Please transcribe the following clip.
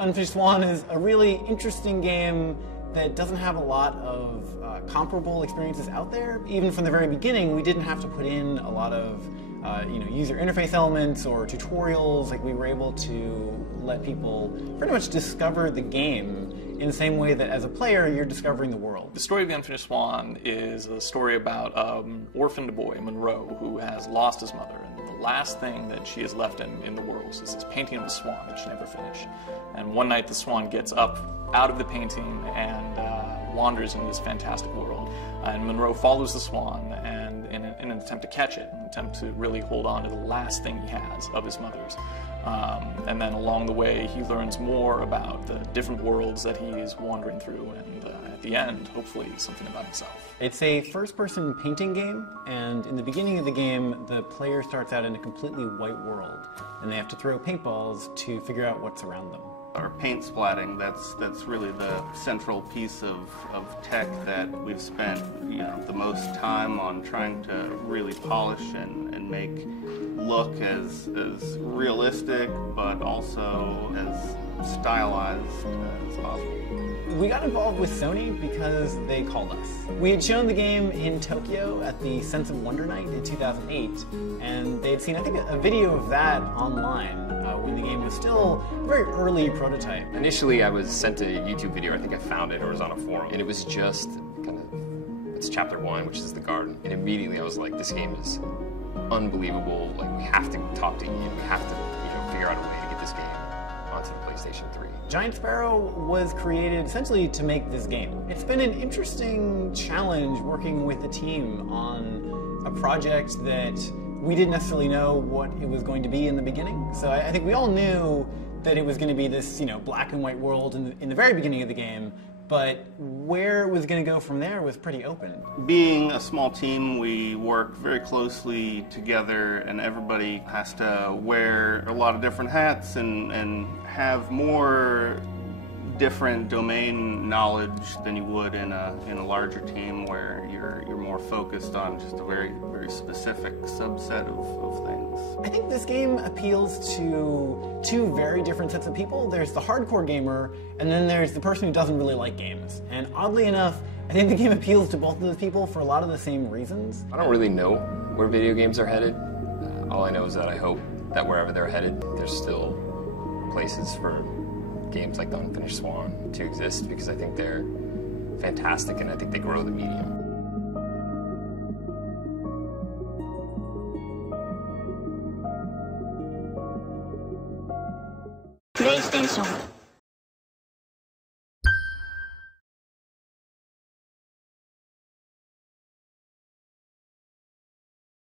Unfinished Swan is a really interesting game that doesn't have a lot of comparable experiences out there. Even from the very beginning, we didn't have to put in a lot of user interface elements or tutorials. Like, we were able to let people pretty much discover the game in the same way that as a player you're discovering the world. The story of the Unfinished Swan is a story about an orphaned boy, Monroe, who has lost his mother. And the last thing that she has left in the world is this painting of a swan that she never finished. And one night the swan gets up out of the painting and wanders into this fantastic world. And Monroe follows the swan and in an attempt to catch it, an attempt to really hold on to the last thing he has of his mother's. And then along the way, he learns more about the different worlds that he is wandering through, and at the end, hopefully, something about himself. It's a first-person painting game, and in the beginning of the game, the player starts out in a completely white world, and they have to throw paintballs to figure out what's around them. Our paint splatting, that's really the central piece of tech that we've spent the most time on trying to really polish and make look as realistic, but also as stylized as possible. We got involved with Sony because they called us. We had shown the game in Tokyo at the Sense of Wonder Night in 2008, and they had seen, I think, a video of that online when the game was still a very early prototype. Initially, I was sent a YouTube video. I think I found it or was on a forum, and it was just kind of, it's chapter 1, which is the garden. And immediately I was like, this game is unbelievable. Like, we have to talk to Ian. We have to, figure out a way to get this game onto the PlayStation 3. Giant Sparrow was created essentially to make this game. It's been an interesting challenge working with the team on a project that we didn't necessarily know what it was going to be in the beginning. So I think we all knew that it was going to be this, black and white world in the very beginning of the game, but where it was going to go from there was pretty open. Being a small team, we work very closely together, and everybody has to wear a lot of different hats and have more different domain knowledge than you would in a larger team where you're more focused on just a very specific subset of things. I think this game appeals to two very different sets of people. There's the hardcore gamer, and then there's the person who doesn't really like games. And oddly enough, I think the game appeals to both of those people for a lot of the same reasons. I don't really know where video games are headed. All I know is that I hope that wherever they're headed, there's still places for games like the Unfinished Swan to exist, because I think they're fantastic and I think they grow the medium. PlayStation